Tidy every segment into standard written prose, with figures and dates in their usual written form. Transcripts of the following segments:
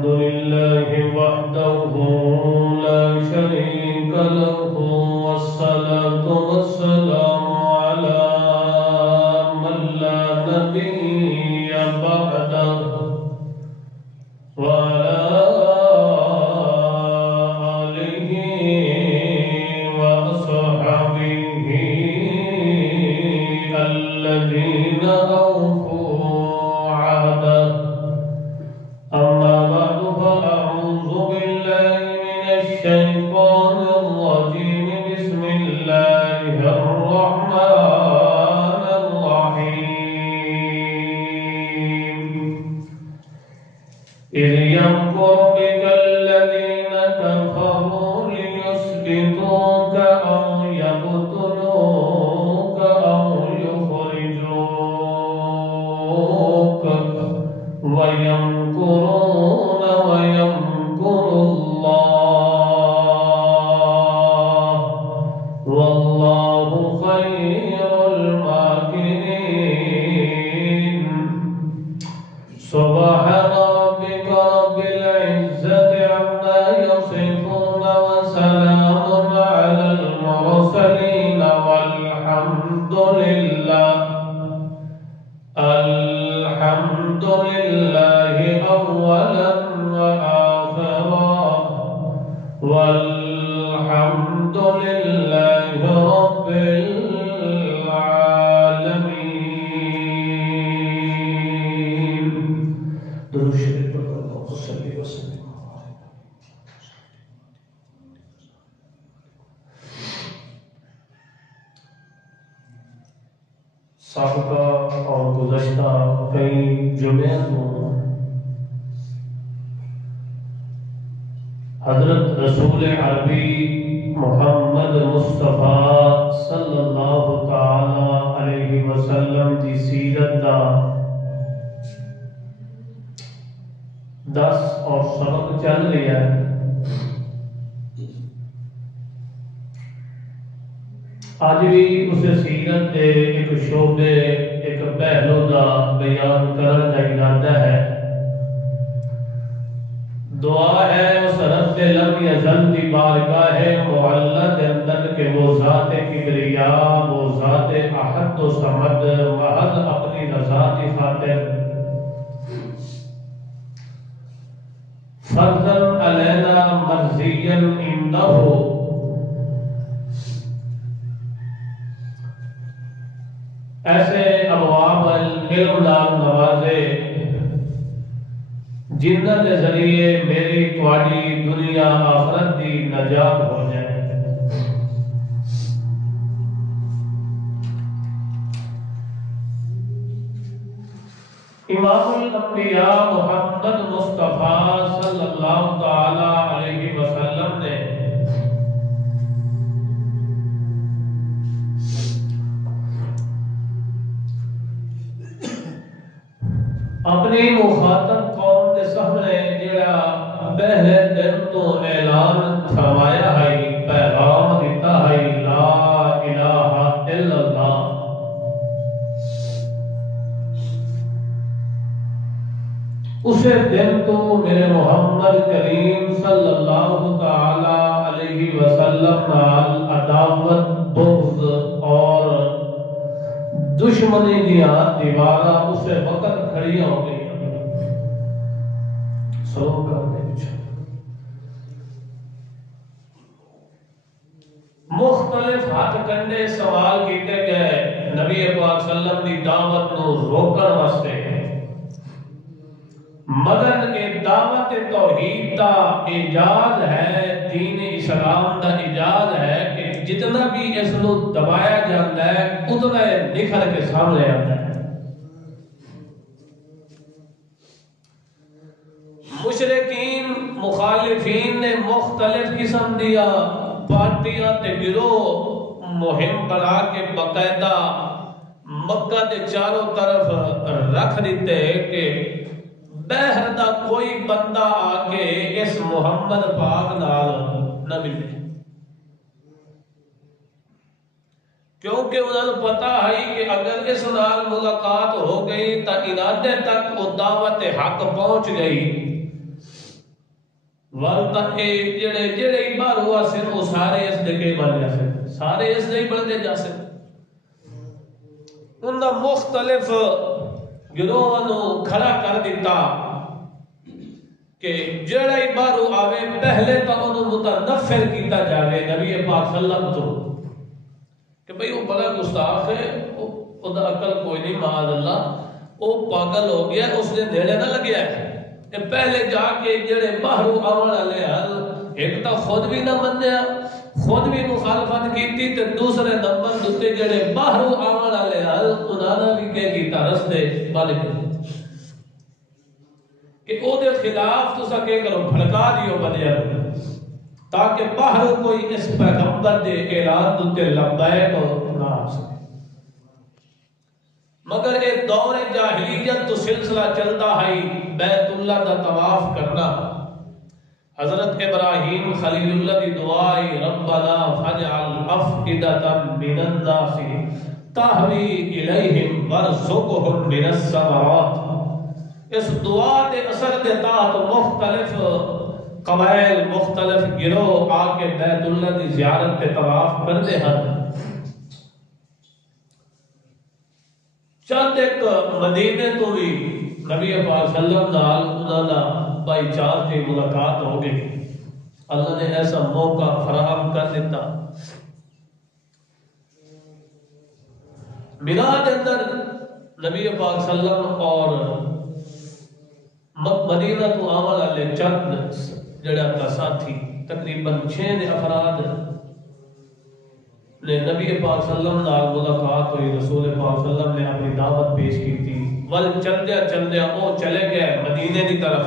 الحمد لله وحده لا شريك له والصلاة والسلام على من لا نبي بعده وعلى آله وأصحابه الذين أوفوا عهده. أما بعد فأعوذ بالله من الشيطان الرجيم. بسم الله الرحمن الرحيم. إذ يمكر بك الذين كفروا ليثبتوك أو يقتلوك أو يخرجوك ويمكرون ويمكر الله والله خير الماكرين. سبحان ربك رب العزة عما يصفون وسلام على المرسلين والحمد لله أولا وآخرا والحمد لله رب العالمين. درود شریف پڑھ کر اللهم صل وسلم. سابقہ اور گزشتہ کئی جمعے کو حضرت رسول عربی محمد مصطفیٰ صلی اللہ تعالی علیہ وسلم دی سیرت دا دس اور سبق چل رہا ہے. آج بھی اس سیرت کے ایک شعبے ایک پہلو دا بیان کرنے کا ارادہ ہے. دعا ہے اس رب لم یزل دی بارگاہ معلی دے اندر کہ وہ ذات کبریا وہ ذات احد و صمد محض اپنی رضا کی خاطر فضل علینا مرضیا عنده ایسے ابواب العلم نال نوازے جنہ کے ذریعے میری تواڈی دنیا آخرت دی نجات ہو جائے. امام الانبیاء محمد مصطفیٰ صلی اللہ تعالی علیہ وسلم نے اپنی مخاطب قوم کے سامنے جڑا پہلے دن تو اعلان فرمایا ہے پیغام دیتا ہے لا الہ الا اللہ. اسے دن تو میرے محمد کریم صلی اللہ تعالی علیہ وسلم نال عداوت بغض اور دشمنی دیا دیوارا اسے وقت کھڑی ہو گئی. سلام کرنے پیچھے مختلف ہاتھ کنڈے سوال کیتے گئے نبی پاک صلی اللہ علیہ وسلم دی دعوت نو روکن واسطے، مگر یہ دعوت توحید دا اعجاز ہے، دین اسلام دا اعجاز ہے کہ جتنا بھی اس نو دبایا جاتا ہے اتنا نکھر کے سامنے آتا ہے. مشرکین مخالفین نے مختلف قسم دیا پارٹیاں تے گروہ مہم بنا کے باقاعدہ مکہ دے چاروں طرف رکھ دیتے کہ بہر دا کوئی بندہ آکے اس محمد پاک نال نہ ملے، کیونکہ انہوں نے پتا ہے کہ اگر اس نال ملاقات ہو گئی تو انادے تک وہ دعوت حق پہنچ گئی والتا اے جڑے جڑے ہی باہر ہوا سن وہ سارے اس دے کے بن جا سن سارے اس دے ہی بن جا سن انہاں مختلف گروہاں نو کھڑا کر دیتا کہ جڑا ہی باہر آوے پہلے تو انہوں متنفر کیتا جاوے نبی پاک صلی اللہ علیہ وسلم تو کہ بھئی وہ بڑا گستاخ ہے وہ دا عقل کوئی نہیں معاذ اللہ وہ پاگل ہو گیا اس نے نیڑے نہ لگیا ہے کہ پہلے جا کے جڑے باہرو آوان والے حل ایک تا خود بھی نہ منیا خود بھی مخالفت کیتی تے دوسرے نمبر دوتے جڑے باہرو آوان والے حل انہاں بھی کہ کیتا رستے مالک کہ او دے خلاف تو سا کہ کرو بھڑکا دیو بنیا تاکہ باہرو کوئی اس پیغمبر دے اعلان دوتے لبیک اور نہ آ سکے مگر ایک دور جاہلیت تو سلسلہ چلتا ہے بیت اللہ دا طواف کرنا حضرت ابراہیم خلیل اللہ دی دعائی ربنا فجعل افئدۃ من الناس تہوی الیہم وارزقہم من الثمرات اس دعا دے اثر دے تحت مختلف قبائل مختلف گروہ آ کے بیت اللہ دی زیارت پہ طواف کرتے ہیں چند ایک مدینے تو بھی نبی پاک صلی اللہ علیہ وسلم انہوں نے بائی چار کی ملاقات ہو گئی اللہ نے ایسا موقع فراہم کر دیتا مینا کے اندر نبی پاک صلی اللہ علیہ وسلم اور مدینہ تو آمال علیہ چند جڑا کا ساتھی تقریباً 6 افراد نے نبی پاک صلی اللہ علیہ وسلم ملاقات ہوئی رسول پاک صلی اللہ علیہ وسلم نے اپنی دعوت پیش کی تھی ول چندیا وہ چلے گئے مدینے کی طرف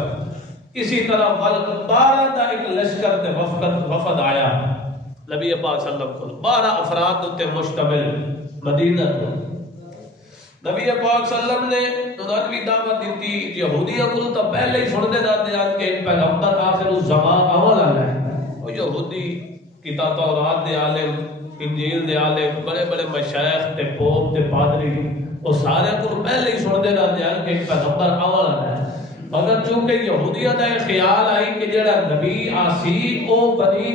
اسی طرح ول 12 کا ایک لشکر تے وفد آیا نبی پاک صلی اللہ علیہ وسلم 12 افراد تے مشتمل مدینہ نبی پاک صلی اللہ علیہ وسلم نے انہوں نے دعوت دیتی یہودیوں کو تو پہلے ہی سنتے جاتے ہیں کہ پیغمبر آخر الزمان آنے والا ہے وہ یہودی کتاب تورات دے عالم انجیل دے عالم بڑے بڑے مشائخ تے پوپ تے پادری وہ سارے کو پہلے ہی سنتے رہتے ہیں کہ پیغمبر آنے والا ہے مگر چونکہ یہودیت کا خیال آئی کہ جڑا نبی آسی او بنی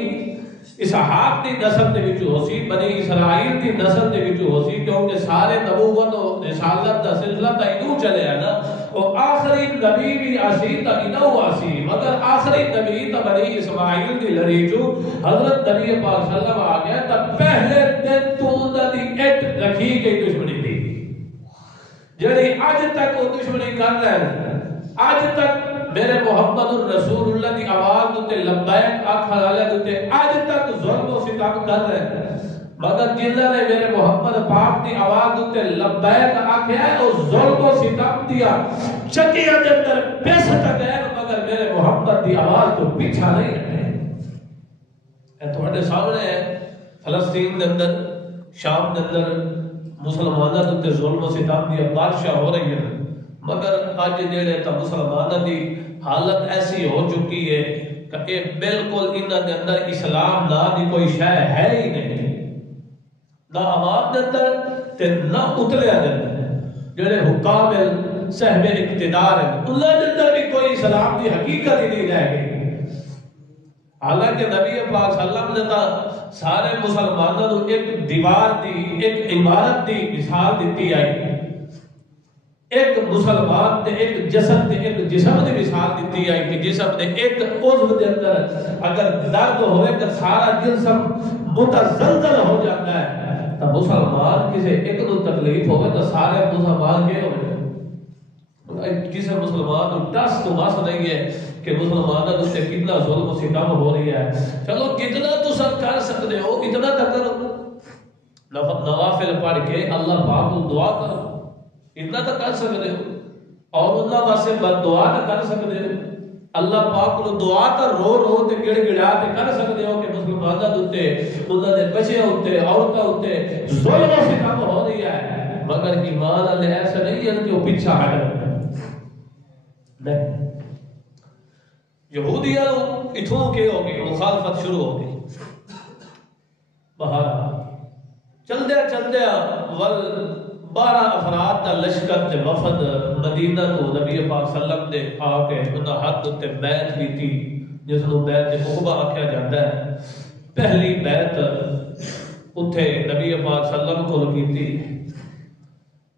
اسحاق دی نسل دے وچوں ہوسی بنی اسرائیل دی نسل دے وچوں ہوسی کیونکہ سارے نبوت اور رسالت دا سلسلہ تا ادھر چلے ہے نا اور آخری نبی بھی آسی تا ادھر آسی مگر آخری نبی تا بنی اسماعیل دی لڑی جو حضرت نبی پاک صلی اللہ علیہ وسلم آ گیا تا پہلے دن تو انہاں دی اٹ رکھی گئی دشمنی تھی جڑی اج تک وہ دشمنی کر رہے ہیں اج تک میرے محمد الرسول اللہ دی آواز دوتے لبیک آکھا والے دوتے آج تک ظلم و ستم کر رہے ہیں مگر جنہاں نے میرے محمد پاک دی آواز دوتے لبیک آکھا ہے اور ظلم و ستم دیا چکیہ دے اندر پیستا گئے مگر میرے محمد دی آواز تو پیچھا نہیں رہے اے تمہارے سامنے ہے فلسطین دے اندر شام دے اندر مسلمانہ دوتے ظلم و ستم دیا بادشاہ ہو رہی ہے مگر آج جڑے تا مسلمانہ دی حالت ایسی ہو چکی ہے کہ بالکل انہاں دے اندر اسلام نا دی کوئی شے ہے ہی نہیں نہ عوام دے اندر تے نہ اتلے دے اندر جڑے حکام صاحب اقتدار ہیں انہاں دے اندر بھی کوئی اسلام دی حقیقت ہی نہیں رہ گئی حالانکہ نبی پاک صلی اللہ علیہ وسلم سارے مسلمانوں کو ایک دیوار دی ایک عمارت دی مثال دیتی آئی ایک مسلمان تے ایک جسد تے ایک جسم دی مثال دیتی ہے کہ جسم دے ایک عضو دے اندر اگر درد ہوئے کہ سارا جسم متزلزل ہو جاتا ہے تو مسلمان کسی ایک دو تکلیف ہوئے تو سارے مسلمان کے ہوئے کسی مسلمان تو ٹس تو بس نہیں ہے کہ مسلمانوں تو سے کتنا ظلم و ستم ہو رہی ہے چلو کتنا تو سب کر سکتے ہو اتنا تک کرو نوافل پڑھ کے اللہ پاک کو دعا کرو اتنا تو کر سکتے ہو اور اللہ واسے بد دعا تو کر سکتے ہو اللہ پاک کو دعا تو رو رو تے گڑ گڑا تے کر سکتے ہو کہ مسلمانوں تے انہاں دے بچے ہوتے عورتاں ہوتے ظلم و ستم ہو رہی ہے مگر ایمان والے ایسا نہیں ہے کہ وہ پیچھے ہٹ نہیں یہودیاں اتھوں کے ہو گئی مخالفت شروع ہو گئی باہر چلدے ول 12 افراد کا لشکر تے وفد مدینہ تو نبی پاک صلی اللہ علیہ وسلم دے آ کے انہاں حد تے بیعت کیتی جس کو بیعت عقبہ آکھیا جاتا ہے، پہلی بیعت اتھے نبی پاک صلی اللہ علیہ وسلم کو کیتی.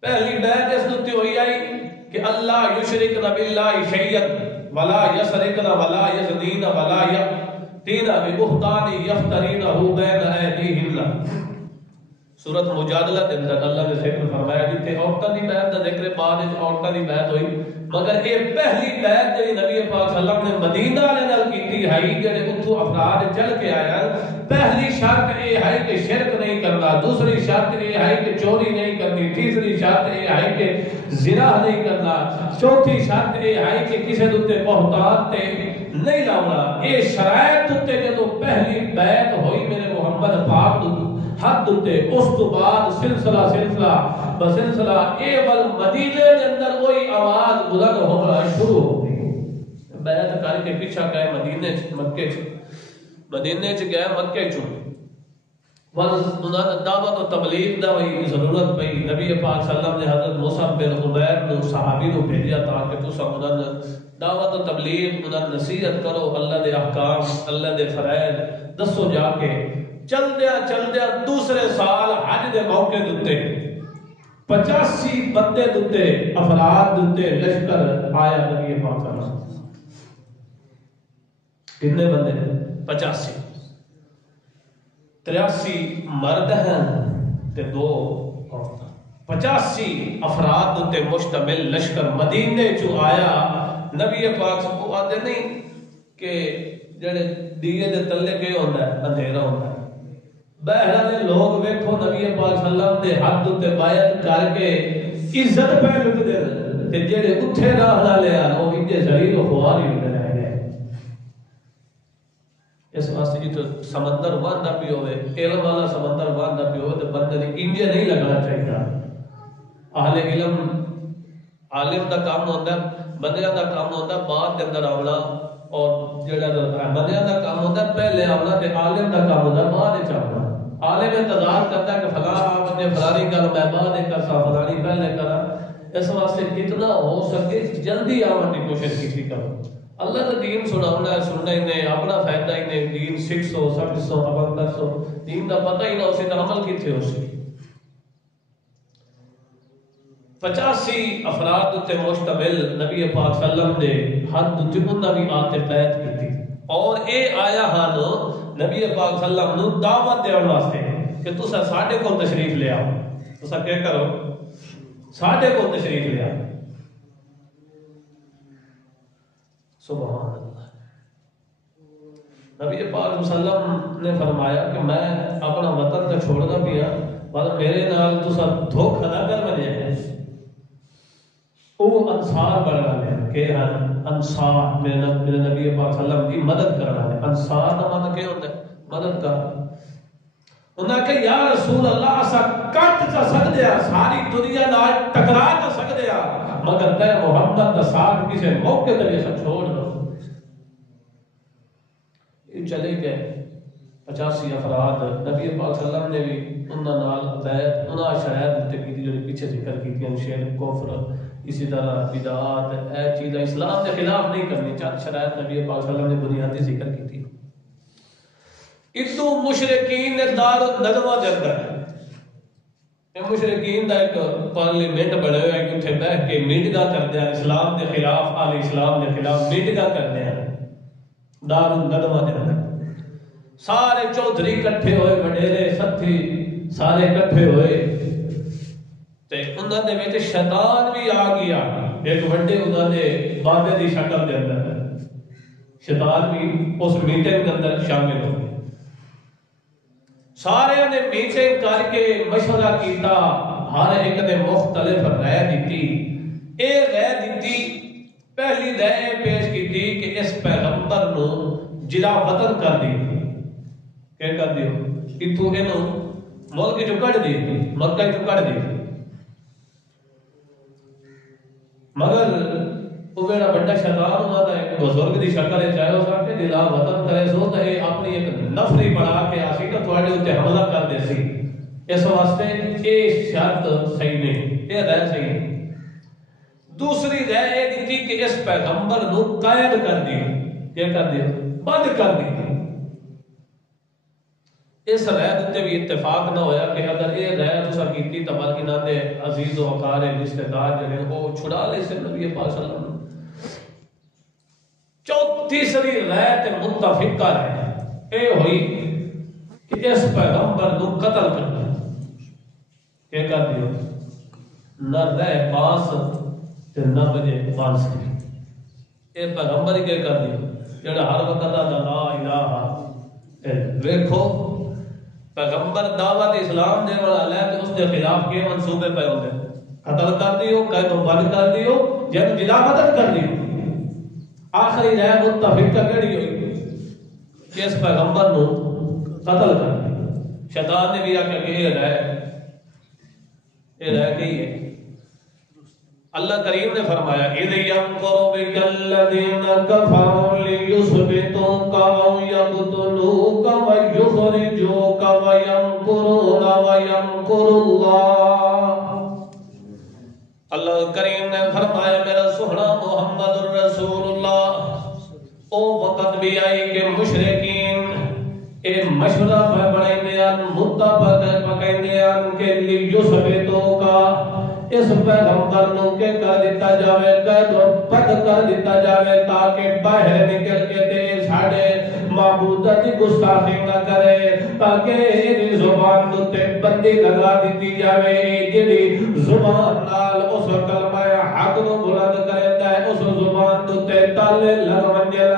پہلی بیعت اس تے ہوئی آئی کہ اللہ یشرکن باللہ شیئا ولا یسرکن ولا یزنین ولا یقتلن ببہتان یفترینہ بین ایدیہن. سورۃ مجادلہ کے اندر اللہ نے ذکر فرمایا جتنے عورتوں کی بیعت کا ذکر بعد عورتوں کی بیعت ہوئی، مگر یہ پہلی بیعت جی نبی پاک صلی اللہ علیہ وسلم نے مدینہ والے نال کیتی ہے، جڑے اتھوں افراد چل کے آیا. پہلی شرط یہ ہے کہ شرک نہیں کرنا، دوسری شرط یہ ہے کہ چوری نہیں کرنی، تیسری شرط یہ ہے کہ زنا نہیں کرنا، چوتھی شرط یہ ہے کہ کسی دے بہتان تے نہیں لاؤنا. یہ شرائط تے جدوں پہلی بیعت ہوئی میرے محمد پاک حد تے، اس تو بعد سلسلہ بسلسلہ اے بل مدینے کے اندر کوئی آواز بلند ہونا شروع ہو گئی. بیعت کر کے پیچھا گئے مدینے مکے مدینے چ گئے مکے چ بس انہاں نے دعوت و تبلیغ دا وہی ضرورت پئی. نبی پاک صلی اللہ علیہ وسلم نے حضرت مصعب بن عمیر کو صحابی کو بھیجا تاکہ تساں انہاں نے دعوت و تبلیغ انہاں نصیحت کرو، اللہ دے احکام اللہ دے فرائض دسو. جا کے چلدیا دوسرے سال حج دے موقع دتے 85 بندے دتے افراد دتے لشکر آیا نبی پاک صلی اللہ علیہ وسلم. کتنے بندے؟ 85. 83 مرد ہیں تے 2 عورتیں. 85 افراد دتے مشتمل لشکر مدینے چو آیا. نبی پاک کو آدھے نہیں کہ جڑے دیے دے تلے کے ہوتا ہے اندھیرا ہوتا ہے. بہرحال لوگ ویکھو نبی پاک صلی اللہ علیہ وسلم دے حد تے بیعت کر کے عزت پہ لٹدے تے جڑے اٹھے راہ والے ہیں وہ وچ ذلیل و خوار ہی ہوندے رہ گئے. اس واسطے جی سمندر واندا پی ہوئے، علم والا سمندر واندا پی ہوئے تے بندے نے انجے نہیں لگنا چاہیے. اہل علم عالم دا کام ہوتا ہے، بندیاں دا کام ہوتا ہے بعد دے اندر آونا، اور جڑا بندیاں دا کام ہوتا ہے پہلے آونا تے عالم دا کام ہوتا ہے بعد وچ آونا. عالم انتظار کرتا ہے کہ فلاں بندے فلانی کر میں بعد کرتا فلانی پہلے کرا. اس واسطے جتنا ہو سکے جلدی آنے کی کوشش کی کرو. اللہ کا دین سنانا ہے، سننا ہی نہیں، اپنا فائدہ ہی نہیں. دین 600 700 500 دین کا پتہ ہی نہ اسے تو عمل کیتے ہو سی. 85 افراد تے مشتمل نبی پاک صلی اللہ علیہ وسلم دے حد تے انہاں بھی آتے بیعت کیتی. اور اے آیا ہن نبی پاک صلی اللہ علیہ وسلم دعوت دینے واسطے کہ تساں ساڈے کول تشریف لے آؤ. تساں کیا کرو؟ ساڈے کول تشریف لے آؤ. سبحان اللہ. نبی پاک صلی اللہ علیہ وسلم نے فرمایا کہ میں اپنا وطن تے چھوڑنا پیا پر میرے نال تساں دھوکھا نہ کر بنے. وہ انصار بڑھنا ہے کہ انصار میرے نبی پاک صلی اللہ علیہ وسلم کی مدد کرنا ہے. انصار کا مطلب کیا ہوتا ہے؟ مدد کر. انہوں نے کہا یا رسول اللہ اسا کٹ تا سکدے ہاں، ساری دنیا نال ٹکرا تا سکدے ہاں، مگر تے محمد دا ساتھ کسی موقع تے اسا چھوڑ دو. یہ چلے گئے 85 افراد. نبی پاک صلی اللہ علیہ وسلم نے بھی انہاں نال بیعت انہاں شاید تے کی جو پیچھے ذکر کیتیاں شرک کفر اسی طرح بدعات اے چیزیں اسلام کے خلاف نہیں کرنی. چند شرائط نبی پاک صلی اللہ علیہ وسلم نے بنیادی ذکر کی تھی. اتو مشرکین نے دار الندوہ دے اندر مشرکین دا ایک پارلیمنٹ بنے ہوئے ہے کہ اتنے بیٹھ کے میٹنگاں کرتے ہیں اسلام کے خلاف، آل اسلام کے خلاف میٹنگاں کرتے ہیں. دار الندوہ دے اندر سارے چودھری کٹھے ہوئے، وڈیرے ساتھی سارے کٹھے ہوئے تے انہاں دے وچ شیطان بھی آ گیا. ایک وڈے انہاں دے بابے دی شکل دے اندر شیطان بھی اس میٹنگ کے اندر شامل ہو گیا. سارے نے میٹنگ کر کے مشورہ کیتا، ہر ایک نے مختلف رائے دیتی. اے رائے دیتی، پہلی رائے پیش کی کہ اس پیغمبر نو جلا وطن کر دی. کیا کر دیو؟ اتوں اینو ملک چ کڈ دی، مکہ چ کڈ دی. مگر وہ بڑا بڑا شیطان ہوا تھا، ایک بزرگ دی شکل ہے، چاہے وہ ساٹھے جلا وطن کرے سو تو یہ اپنی ایک نفری بنا کے آسی کا تھوڑے اتنے حملہ کر دے سی. اس واسطے یہ شرط صحیح نہیں، یہ رائے صحیح نہیں. دوسری رائے یہ دیتی کہ اس پیغمبر نو قید کر دی. کیا کر دیا؟ بند کر دیا۔ اس رائے تے بھی اتفاق نہ ہویا کہ اگر یہ رائے تسا کیتی تو بلکہ نہ دے عزیز و وقار رشتہ دار جڑے وہ چھڑا لے سے نبی پاک صلی اللہ علیہ وسلم۔ تیسری رائے تے متفقہ رائے اے ہوئی کہ اس پیغمبر کو قتل کرنا۔ کیا کر دیو؟ نہ رائے پاس تے نہ بجے پاس کی۔ اے پیغمبر ہی کیا کر دیو جڑا ہر وقت دا لا الہ ویکھو پیغمبر دعوت اسلام دے والا ہے تو اس کے خلاف کے منصوبے پہ ہوتے ہیں، قتل کر دیو، قید و بند کر دیو، جب جلا مدد کر دیو۔ آخری رائے متفق کڑی ہوئی کہ اس پیغمبر نو قتل کر دیو۔ شیطان نے بھی آکھا کہ یہ رائے کہی ہے۔ اللہ کریم نے فرمایا اِذْ يَمْكُرُ بِكَ الَّذِينَ كَفَرُوا لِيُثْبِتُوكَ أَوْ يَقْتُلُوكَ وَيُخْرِجُوكَ وَيَمْكُرُونَ وَيَمْكُرُ اللَّهُ۔ اللہ کریم نے فرمایا میرا سہنا محمد الرسول اللہ او وقت بھی آئی کہ مشرکین اے مشورہ پہ بڑھیں دیان متفق پکیں دیان کہ لِيُثْبِتُوكَ اس پیغمبر نو کے کر دیتا جاوے، قید و بند کر دیتا جاوے تاکہ باہر نکل کے تے ساڑے معبودت گستاخی نہ کرے، تاکہ ایدی زبان دو تے بندی لگا دیتی جاوے، جیدی زبان نال اس کلمہ حق نو بلند کرے دائے اس زبان دو تے تالے لگ منجل۔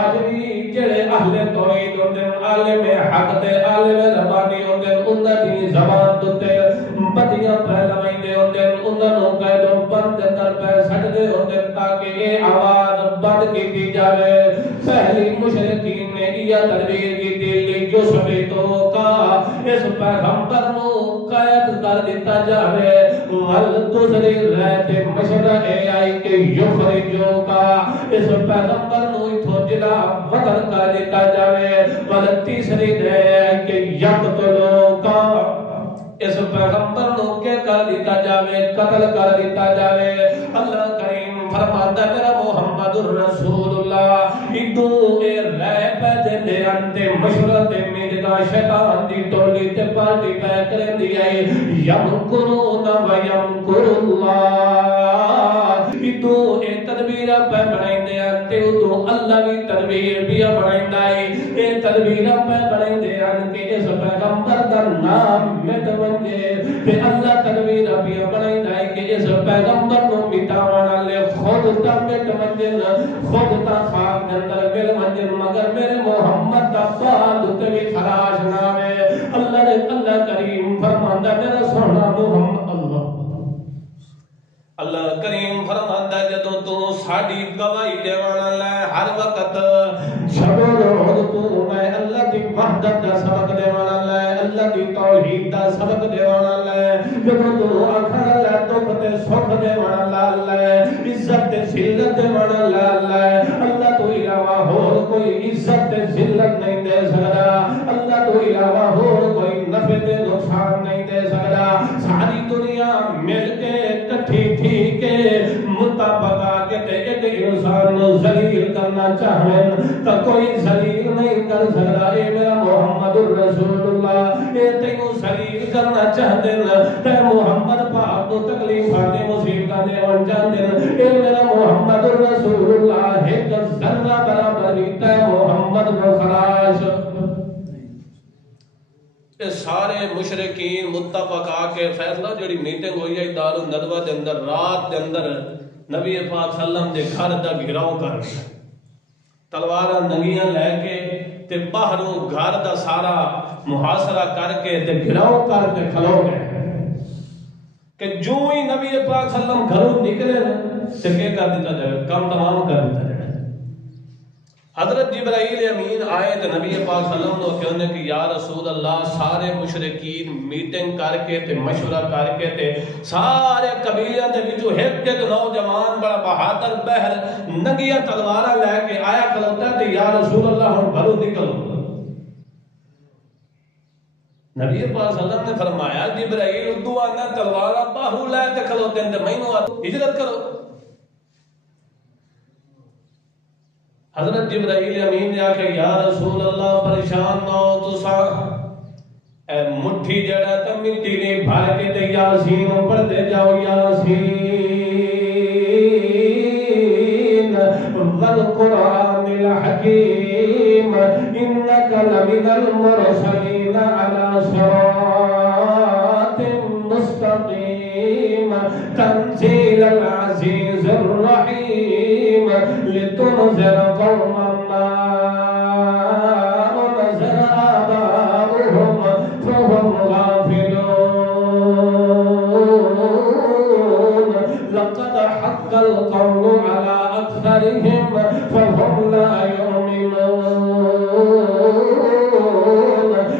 آج بھی جڑے اہل توحید ہوندے عالم حق تے عالم ربانی ہوندے انہاں دی زبان دو تے بدیاں پھیلائیں دے ہوندے انہوں قید و بند در پہ سجدے ہوتے تاکہ یہ آواز بند کی جاوے۔ پہلی مشرکین نے یہ تدبیر کی دلی جو سبیتوں کا اس پیغمبر نو قید کر دیتا جاوے، دوسری رہتے مشرہ اے آئی کہ یخرجو کا اس پیغمبر نو اتھو جلا وطن کر دیتا جاوے، تیسری رہے آئی کہ یقتلو کا اس پیغمبر نو کے کر دیتا جاوے، قتل کر دیتا جاوے۔ اللہ کریم فرماتا میرا محمد الرسول اللہ ادو اے رائے پہ دے دے انتے مشورت میدگا شیطان دی ٹولی تے پارٹی پہ کریں دی آئی یمکرون و یمکر اللہ ادو اے تدبیرہ پہ بڑھیں دے انتے ادو اللہ بھی تدبیر بھی بڑھیں دائی اے تدبیرہ پہ بڑھیں دے انتے اس پیغمبر دا نام مت منجے پہ اللہ تدبیرہ بھی بڑھیں دائی کہ اس پیغمبر کو مٹاوانا لے خود تا مٹ منجن خود تا خاک جندر مل منجن مگر میرے محمد دا بعد تبھی خراش نامے۔ اللہ کریم فرماندہ میرا سونا محمد اللہ کریم فرماندہ جدو تو ساڑی گواہی دیوانا لے ہر وقت شب روز تو میں اللہ دی وحدت دا سبق دیوانا لے اللہ دی توحید دا سبق دیوانا لے جدو تو آخر لے دکھ تے سکھ دیوانا لے عزت تے ذلت دیوانا لے اللہ تو علاوہ ہور کوئی عزت تے ذلت نہیں دے سکتا، اللہ تو علاوہ ہور کوئی نفع تے نقصان نہیں دے سکتا۔ ساری دنیا مل کے کٹھی تھی کہ مطابقہ کے تے ایک انسان نو ذلیل کرنا چاہیں تو کوئی ذلیل نہیں کر سکتا۔ اے میرا محمد الرسول اللہ اے تینوں ذلیل کرنا چاہتے ہیں تے محمد پاک کو تکلیف آتے مصیبتہ دے اور جاندے اے میرا محمد الرسول اللہ ایک ذرہ برابر بھی تے محمد کو خراش۔ سارے مشرکین متفق آکے فیصلہ جڑی میٹنگ ہوئی ہے دار الندوہ دے اندر رات دے اندر نبی پاک صلی اللہ علیہ وسلم دے گھر دا گھراؤ کر تلواراں ننگیاں لے کے تے باہروں گھر دا سارا محاصرہ کر کے تے گھراؤ کر کے کھلو گئے کہ جو ہی نبی پاک صلی اللہ علیہ وسلم گھروں نکلے تے کیا کر دیتا جائے کام تمام کر دیتا جائے۔ حضرت جبرائیل امین آئے تو نبی پاک صلی اللہ علیہ وسلم کہنے کہ یا رسول اللہ سارے مشرکین میٹنگ کر کے تے مشورہ کر کے تے سارے قبیلیاں دے وچوں ایک نوجوان بڑا بہادر بہر ننگیاں تلواراں لے کے آیا کھلوتا تے یا رسول اللہ ہن گھروں نکلو۔ نبی پاک صلی اللہ علیہ وسلم نے فرمایا جبرائیل ادو آنا تلواراں باہو لے تے کھلوتے تے مینوں ہجرت کرو۔ حضرت جبرائیل امین نے آکھا یا رسول اللہ پریشان نہ ہو تسا اے مٹھی جڑا تا مٹی نے بھر کے تے یاسین پڑھتے جاؤ یاسین والقرآن الحکیم انک لمن المرسلین علی صراط مستقیم تنزیل العزیز الرحیم لتنذر قوما ما نذر آباؤهم فهم غافلون لقد حق القول على أكثرهم فهم لا يؤمنون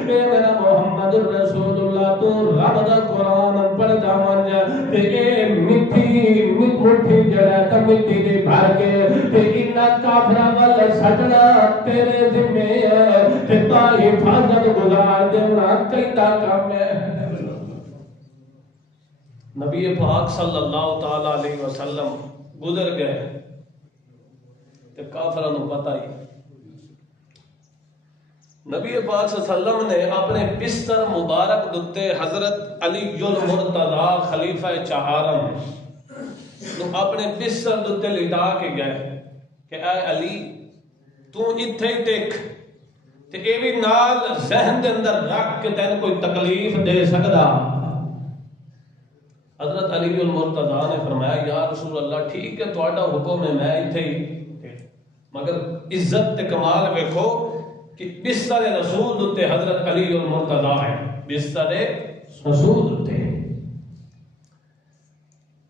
اے میرا محمد رسول اللہ تو رب دا قرآن پڑھتا ونجا تے اے مٹھی جڑا تا مٹی دے بھر کے تے انہاں کافراں ول سٹنا تیرے ذمہ ہے تے تا حفاظت گزار دینا کیتا کام ہے۔ نبی پاک صلی اللہ تعالی علیہ وسلم گزر گئے تے کافراں نوں پتہ ہی نبی پاک صلی اللہ علیہ وسلم نے اپنے بستر مبارک دتے حضرت علی المرتضی خلیفہ چہارم اپنے بستر دتے لٹا کے گئے کہ اے علی تو اتھے ہی ٹک تے اے بھی نال ذہن دے اندر رکھ کے تین کوئی تکلیف دے سکدا۔ حضرت علی المرتضی نے فرمایا یا رسول اللہ ٹھیک ہے تہاڈا حکم ہے میں اتھے ہی مگر عزت تے کمال ویکھو کہ بستر رسول دتے حضرت علی المرتضی ہے بستر رسول دتے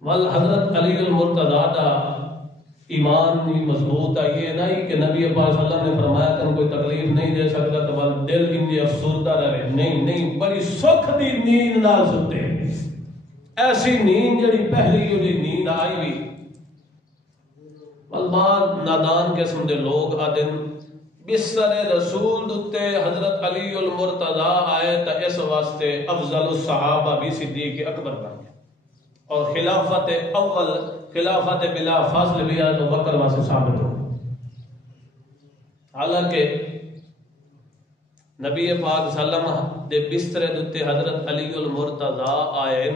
ول حضرت علی المرتضی دا ایمان نہیں مضبوط ہے یہ نہیں کہ نبی پاک صلی اللہ علیہ وسلم نے فرمایا تم کوئی تکلیف نہیں دے سکتا تو ول دل انجے افسردہ رہے نہیں بڑی سکھ دی نیند نال ستے ایسی نیند جڑی پہلی ہوئی نیند آئی بھی ول بعد نادان قسم دے لوگ آدن بستر رسول دتے حضرت علی المرتضی آئے تا اس واسطے افضل الصحابہ بھی صدیق اکبر بن گئے اور خلافت اول خلافت بلا فضل بھی ابو بکر واسطے ثابت ہو حالانکہ نبی پاک صلی اللہ علیہ وسلم دے بستر دتے حضرت علی المرتضی آئے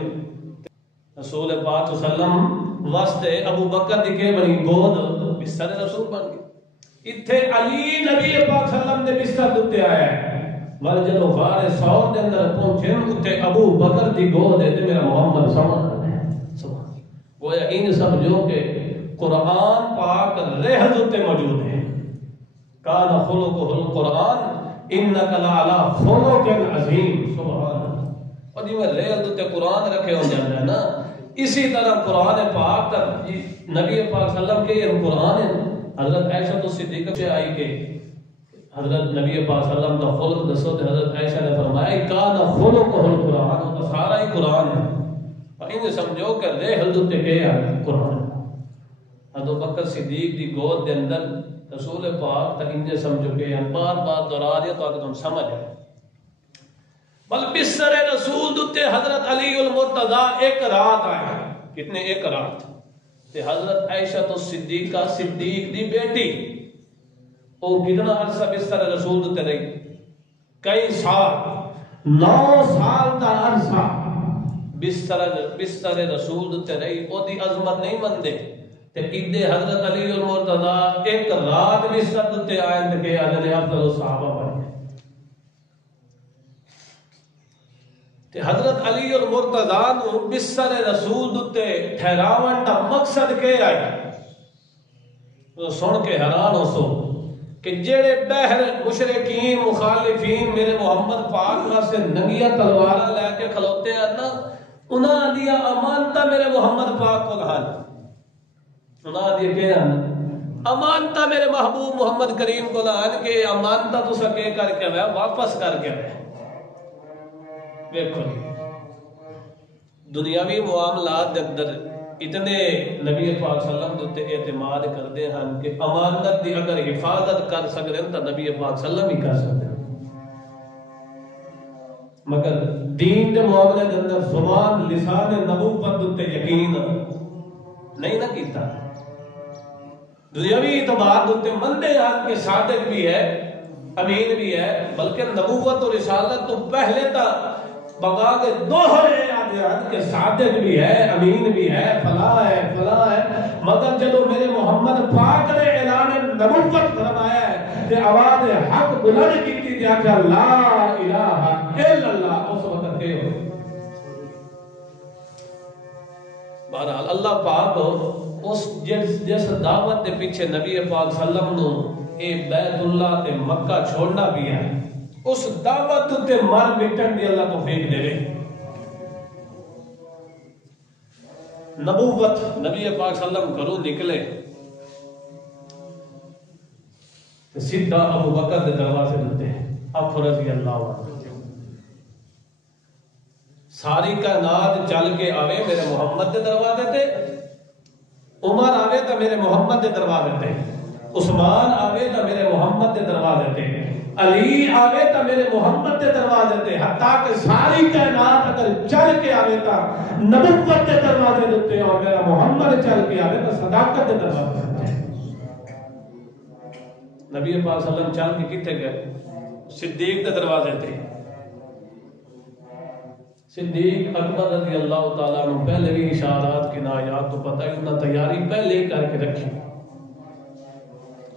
رسول پاک صلی اللہ علیہ وسلم واسطے ابو بکر دی کے بنی گود بستر رسول بن گئے اتھے علی نبی پاک صلی اللہ علیہ وسلم دے بستر دتے آیا ہے ول جدوں غار ثور دے اندر پہنچے اتھے ابو بکر دی گود ہے تے میرا محمد سبحان گویا ان سمجھو کہ قرآن پاک رہز تے موجود ہے کان خلقہ القرآن انک لعلی خلق عظیم سبحان اللہ اور جی میں رہز تے قرآن رکھے ہو جاتا ہے نا اسی طرح قرآن پاک کا نبی پاک صلی اللہ علیہ وسلم کے یہ قرآن ہے حضرت عائشہ تو صدیقہ سے آئی کہ حضرت نبی پاک صلی اللہ علیہ وسلم کا خلق دسو تے حضرت عائشہ نے فرمایا کان خلقہ القرآن تو سارا ہی قرآن ہے اور انہیں سمجھو کہ رہ حضرت کے قرآن حضرت بکر صدیق دی گود دے اندر رسول پاک تک انہیں سمجھو کہ بار بار دورا دیا تو آگے تم سمجھ ہے بل بستر رسول دتے حضرت علی المرتضی ایک رات آیا کتنے ایک رات تے حضرت عائشہ تو صدیقہ صدیق دی بیٹی وہ کتنا عرصہ بستر رسول دتے رہی کئی سال 9 سال کا عرصہ بستر رسول دتے رہی او دی عظمت نہیں مندے تے ادے حضرت علی المرتضی ایک رات بستر دتے آئے تے کہ حضرت افضل الصحابہ بن گئے تے حضرت علی المرتضی نو بستر رسول دتے ٹھہراون دا مقصد کیا ہے تو سن کے حیران ہو سو کہ جڑے بہر مشرکین مخالفین میرے محمد پاک واسطے ننگیاں تلواراں لے کے کھلوتے ہیں نا انہاں دیا امانتا میرے محمد پاک کو لحال انہاں دیا کہنا امانتا میرے محبوب محمد کریم کو لحال کہ امانتا تو سکے کر کے ہوئے واپس کر کے ہوئے دیکھو دنیاوی معاملات دے اندر اتنے نبی پاک صلی اللہ علیہ وسلم دوتے اعتماد کردے ہیں کہ امانت دی اگر حفاظت کر سکتے ہیں تو نبی پاک صلی اللہ علیہ وسلم ہی کر سکتے ہیں مگر دین دے معاملے دے اندر زبان لسان نبوت دوتے یقین نہیں نہ کیتا دنیاوی اعتبار ہوتے مندے حق کے صادق بھی ہے، امین بھی ہے، بلکہ نبوت اور رسالت تو پہلے تک بگا کے دوہرے حد کے صادق بھی ہے، امین بھی ہے، فلاں ہے، مگر جدو میرے محمد پاک نے اعلان نبوت فرمایا ہے کہ آواز حق بلند کی تھی کہ لا الہ الا اللہ، اس وقت کے ہو بہرحال اللہ پاک اس جس دعوت کے پیچھے نبی پاک صلی اللہ علیہ وسلم نو اے بیت اللہ تے مکہ چھوڑنا بھی ہے، اس دعوت تے مر مٹن دی اللہ توفیق دے رہے۔ نبوت نبی پاک صلی اللہ علیہ وسلم گھروں نکلے تو سیدھا ابو بکر دے دروازے دیتے اب رضی اللہ عنہ، ساری کائنات چل کے آوے میرے محمد دے دروازے تے، عمر آوے تو میرے محمد دے دروازے تے، عثمان آوے تو میرے محمد دے دروازے تے، علی آوے تو میرے محمد دے دروازے تے، حتیٰ کہ ساری کائنات اگر چل کے آوے تو نبوت دے دروازے دیتے اور میرا محمد چل کے آوے تو صداقت دے دروازے دیتے۔ نبی پاک صلی اللہ علیہ وسلم چل کے کتے گئے؟ صدیق دے دروازے تے۔ صدیق اکبر رضی اللہ تعالیٰ عنہ پہلے بھی اشارات کی نایات تو پتہ ہے انہاں تیاری پہلے ہی کر کے رکھی،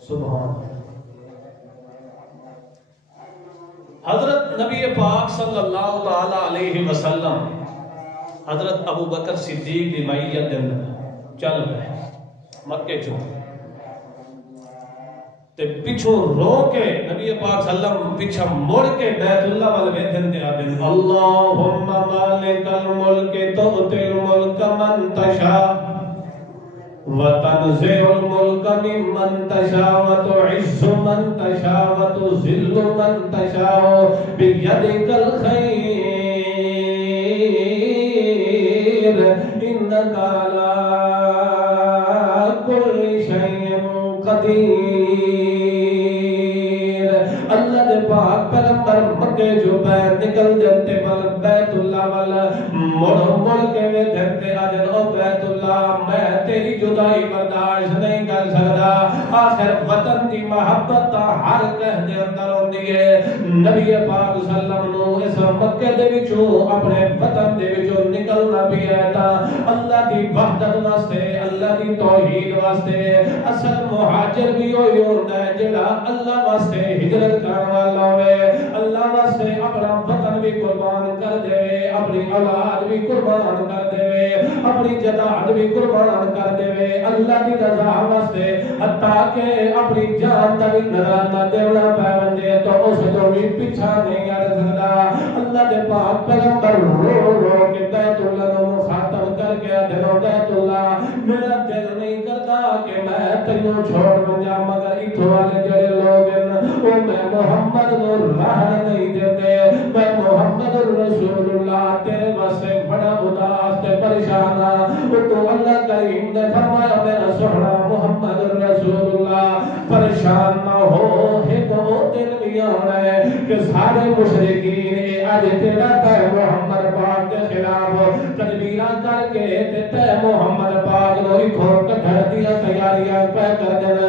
سبحان حضرت نبی پاک صلی اللہ تعالیٰ علیہ وسلم حضرت ابو بکر صدیق دی معیت دن چل گئے مکے چوں تے پیچھوں رو کے نبی پاک صلی اللہ علیہ وسلم پیچھا مڑ کے بیت اللہ والے ویدن دے آدھے اللہم مالک الملک تؤتی الملک من تشاء وتنزع الملك ممن تشاء وتعز من تشاء وتذل من تشاء بيدك الخير إنك على كل شيء قدير۔ اللہ دے پاک پیغمبر مکے جو بیر نکل جاتے بل بیت اللہ والا مڑ کے میں دھرتے آجن او بیت اللہ میں تیری جدائی برداشت نہیں کر سکتا، آخر وطن دی محبت تا ہر کہہ دے اندر ہوں دیئے۔ نبی پاک صلی اللہ علیہ وسلم اس مکہ دے وچوں اپنے وطن دے وچوں نکلنا بھی آتا اللہ دی وحدت واسطے، اللہ دی توحید واسطے۔ اصل مہاجر بھی ہوئی ہوتا ہے جڑا اللہ واسطے ہجرت کرنے والا ہوئے، اللہ واسطے اپنا وطن بھی قربان کر دے، اپنی اولاد بھی قربان کر دے، اپنی جداد بھی قربان کر دے اللہ کی رضا واسطے، حتیٰ کہ اپنی جان کا بھی نذرانہ دینا پے ونجے تو اس کو بھی پیچھا نہیں کر سکتا۔ اللہ دے پاک پیغمبر رو رو کے بیت اللہ کو مخاطب کر کے دلو بیت اللہ میرا دل نہیں کرتا کہ میں تینوں چھوڑ بجا، مگر اتھو والے جڑے لوگ وہ میں محمد نور راہ نہیں دیتے، میں محمد رسول اللہ تیرے واسطے بڑا اداس تے پریشان تو اللہ کریم نے فرمایا میرا سونا محمد رسول اللہ پریشان نہ ہو، ایک وہ دن بھی آنا ہے کہ سارے مشرکین آج تیرا تے محمد پاک کے خلاف تدبیراں کر کے تے محمد پاک نو اتھوں کڈھن دیا تیاریاں پہ کر دین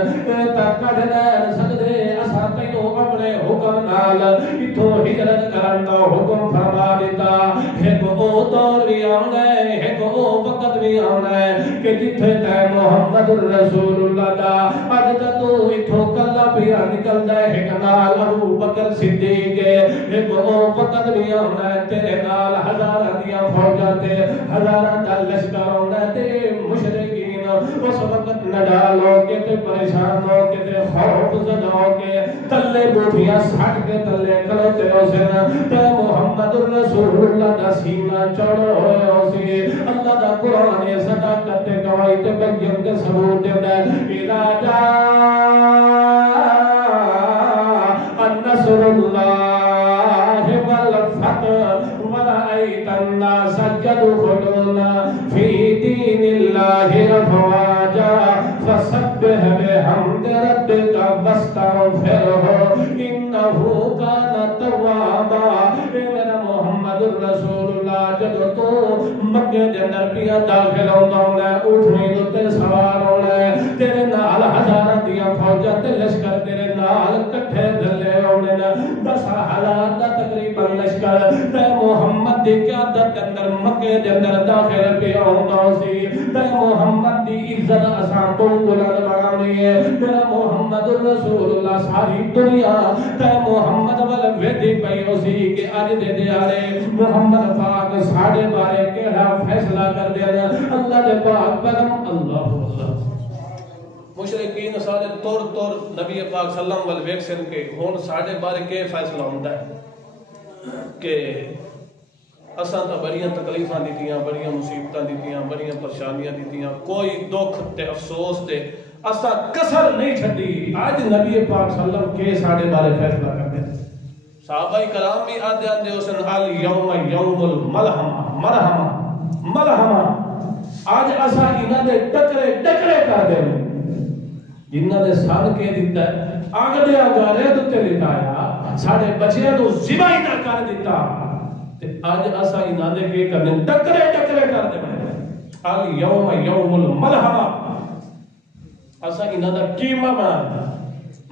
تک کڈھ نہ سکدے، اساں تینوں اپنے حکم نال اتھوں ہجرت کرن دا حکم فرما دیتا۔ ایک وہ دور بھی آنا ہے، ایک وہ وقت بھی آنا ہے کہ جتھے تے محمد رسول اللہ دا اج تے تو اتھوں کلا پیا نکلدا ہے، ایک نال ابو بکر صدیق، ایک وہ وقت بھی آنا ہے تیرے نال ہزاراں دیاں فوجاں تے ہزاراں دا لشکر آنا ہے تے مشرکین اس وقت نڈال ہو کے تے پریشان ہو کے تے خوف زدہ ہو کے تلے بوٹیاں سٹ کے تلے کھلوتے ہو سن تے محمد رسول اللہ دا سینہ چوڑا ہوئے ہو سی۔ اللہ دا قرآن یہ صداقت تے گواہی تے بین کے ثبوت دے اذا جاء النصر اللہ والفتح ورأيت الناس يدخلون في دين الله أفواجا فسبح بحمد ربك واستغفره إنه كان توابا۔ میرا محمد رسول اللہ جدو تو مکے دے اندر پیا داخل ہونا ہے اٹھنے تے سوار ہونا ہے تیرے نال ہزاراں دیاں فوجاں تے لشکر تیرے نال کٹھے دلے ہونے نے بس حالات دا تقریباً لشکر تے محمد دی قیادت دے اندر مکے دے اندر داخل پیا ہونا سی تے محمد دی عزت اساں تو بلند بنانی ہے میرا محمد رسول اللہ ساری دنیا تے محمد ول ویدی پئی ہو سی کہ اج دے دیارے محمد پاک ساڈے بارے کیڑا فیصلہ کر دے اللہ دے پاک پیغمبر اللہ مشرکین سارے طور نبی پاک صلی اللہ علیہ وسلم ویکھ سن کے ہن ساڈے بارے کے فیصلہ ہوندا ہے کہ اساں تا بڑیاں تکلیفاں دتیاں بڑیاں مصیبتاں دتیاں بڑیاں پریشانیاں دتیاں کوئی دکھ تے افسوس تے اساں کسر نہیں چھڈی اج نبی پاک صلی اللہ علیہ وسلم کے ساڈے بارے فیصلہ کر دے صحابہ کرام بھی آدھے آدھے حسن الیوم یوم الملحمہ ملحمہ آج اساں انہاں دے ٹکرے کر دے جنہاں دے سان کے دیتا ہے آگ دے آگارے تے لٹایا ساڈے بچیاں نوں ذبح نہ کر دیتا تے اج اساں انہاں دے کے کرنے ٹکرے کر دے الیوم یوم الملحمہ اساں انہاں دا کیما بنا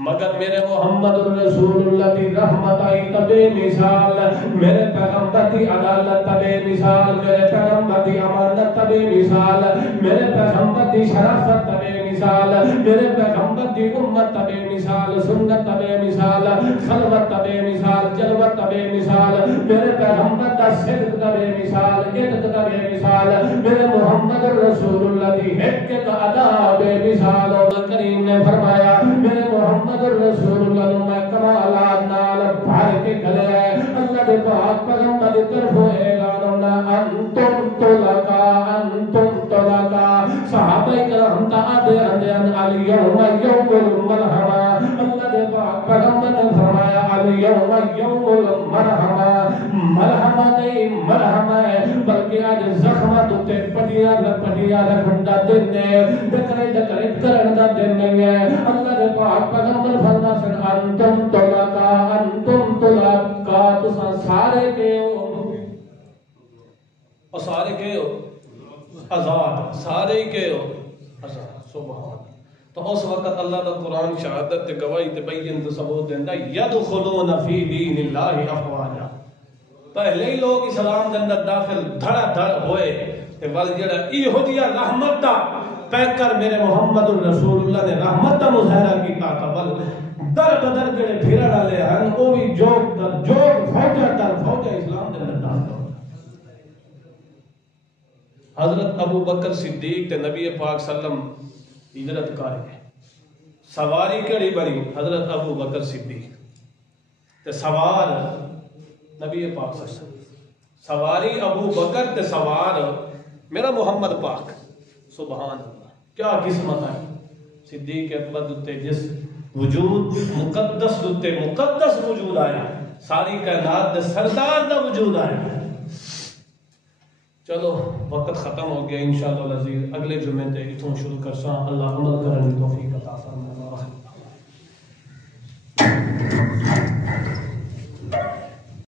مگر میرے محمد رسول اللہ دی رحمت آئی تبے مثال میرے پیغمبر دی عدالت تبے مثال میرے پیغمبر دی امانت تبے مثال میرے پیغمبر دی شرافت تبے مثال میرے پیغمبر دی امت تبے مثال سنت تبے مثال خلوت تبے مثال جلوت تبے مثال میرے پیغمبر دا صدق تبے مثال عدت تبے مثال میرے محمد رسول اللہ دی حکمت ادا بے مثال اور کریم نے فرمایا میرے محمد رسول اللہ نے کمالات نال بھر کے گلے اللہ دے پاک پیغمبر دی طرف اعلان ہونا انتم تلقا صحابہ کرام تا آدھے الیوم یوم الملحمہ اللہ دے پاک پیغمبر نے فرمایا الیوم یوم الملحمہ ملحمہ نہیں مرحمہ ہے بلکہ آج زخمت تے پٹیاں رکھن دا دن ہے ڈکرے کرن دا دن نہیں ہے اللہ دے پاک پیغمبر فرما سن انتم تلقا تساں سارے کے ہو اور سارے کے ہو آزاد سارے کے ہو آزاد سبحان تو اس وقت اللہ دا قرآن شہادت تے گواہی تے بین تے ثبوت دیندا یدخلون فی دین اللہ افواجا پہلے ہی لوگ اسلام دے اندر داخل دھڑا دھڑ ہوئے تے ول جڑا ایہو جیا رحمت دا پیکر میرے محمد رسول اللہ نے رحمت دا مظاہرہ کیتا قبل در بدر جڑے پھرن والے ہیں او بھی جوگ فوجا اسلام دے اندر داخل حضرت ابو بکر صدیق تے نبی پاک صلی اللہ علیہ وسلم ہجرت کر گئے سواری کیڑی بنی حضرت ابو بکر صدیق تے سوار نبی پاک صلی اللہ علیہ وسلم سواری ابو بکر تے سوار میرا محمد پاک سبحان اللہ کیا قسمت ہے صدیق اکبر تے جس وجود مقدس تے مقدس وجود آیا ساری کائنات دے سردار دا وجود آیا چلو وقت ختم ہو گیا انشاءاللہ العزیز اگلے جمعے تے اتھوں شروع کرساں اللہ عمل کرنے توفیق عطا فرمائے